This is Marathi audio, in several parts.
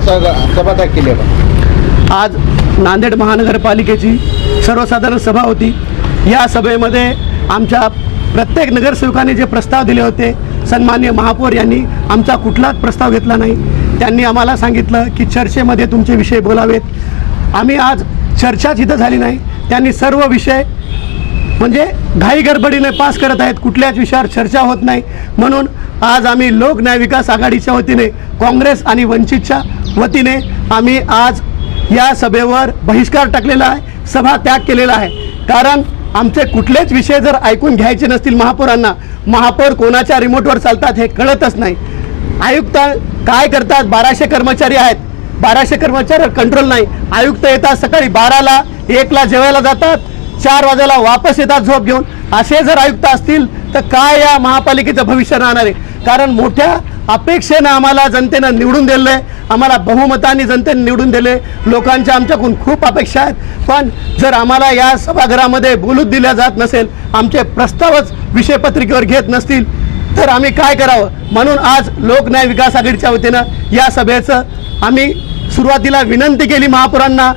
सभात्याग केली आपण? आज नांदेड महानगरपालिकेची सर्वसाधारण सभा होती। या सभेमध्ये आमच्या प्रत्येक नगरसेवकाने जे प्रस्ताव दिले होते, सन्माननीय महापौर यांनी आमचा कुठलाच प्रस्ताव घेतला नाही। त्यांनी आम्हाला सांगितलं की चर्चेमध्ये तुमचे विषय बोलावेत। आम्ही आज चर्चाच इथं झाली नाही, त्यांनी सर्व विषय म्हणजे घाई गडबडीने पास करत आहेत, कुठल्याच विषयावर चर्चा होत नाही। म्हणून आज आम्ही लोक न्याय विकास आघाडीच्या वतीने, काँग्रेस आणि वंचितच्या वतीने आम्ही आज या सभेवर बहिष्कार टाकलेला आहे, सभा त्याग केलेला आहे। कारण आमचे कुठलेच विषय जर ऐकून घ्यायचे नसतील महापौरांना, महापौर कोणाच्या रिमोटवर चालतात हे कळतच नाही। आयुक्त काय करतात, 1200 कर्मचारी आहेत, 1200 कर्मचाऱ्यावर कंट्रोल नाही। आयुक्त येतात सकाळी 12ला, 1ला जेवायला जातात, 4 वाजेला वापस येतात झोप घेऊन। असे जर आयुक्त असतील तर काय या महापालिकेचं भविष्य राहणार आहे? कारण मोठ्या अपेक्षेनं आम्हाला जनतेनं निवडून दिलं आहे, आम्हाला बहुमताने जनतेने निवडून दिले। लोकांच्या आमच्याकडून खूप अपेक्षा आहेत, पण जर आम्हाला या सभागृहामध्ये बोलूच दिल्या जात नसेल, आमचे प्रस्तावच विषयपत्रिकेवर घेत नसतील तर आम्ही काय करावं? म्हणून आज लोक न्याय विकास आघाडीच्या वतीनं या सभेचं आम्ही सुरुवातीला विनंती केली महापौरांना,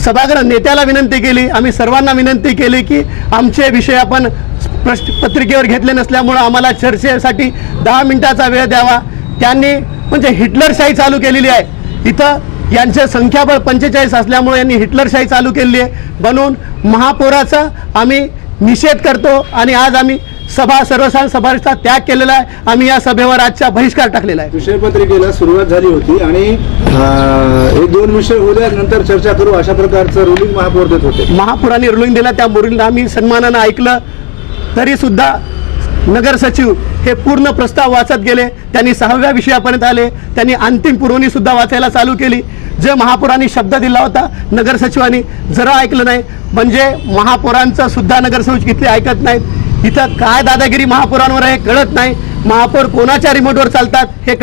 सभागृह नेत्याला विनंती केली, आम्ही सर्वांना विनंती केली की आमचे विषय आपण पत्रिकेवर घेतले नसल्यामुळं आम्हाला चर्चेसाठी 10 मिनिटाचा वेळ द्यावा। त्यांनी म्हणजे हिटलरशाही चालू केलेली आहे इथं। यांचे संख्याबळ 45 असल्यामुळे यांनी हिटलरशाही चालू केलेली आहे। म्हणून महापौराचा आम्ही निषेध करतो आणि आज आम्ही सर्वसाधारण सभेचा त्याग केलेला आहे। आम्ही या सभेवर आजचा बहिष्कार टाकलेला आहे। विषयपत्रिकेला सुरुवात झाली होती आणि एक 2 विषय उद्या नंतर चर्चा करू अशा प्रकारचं रुलिंग महापौर देत होते। महापौरांनी रुलिंग दिला, त्या रुलिंगला आम्ही सन्मानानं ऐकलं। तरी सुद्धा नगर सचिव हे पूर्ण प्रस्ताव वाचत गेले, त्यांनी 6व्या विषयापर्यंत आले, त्यांनी अंतिम पुरवणी सुद्धा वाचायला चालू केली। जे महापौरांनी शब्द दिला होता नगर सचिवांनी जरा ऐकलं नाही, म्हणजे महापौरांचं सुद्धा नगर सचिव इथले ऐकत नाहीत। इथं काय दादागिरी महापौरांवर आहे कळत नाही, महापौर कोणाच्या रिमोटवर चालतात हे कळत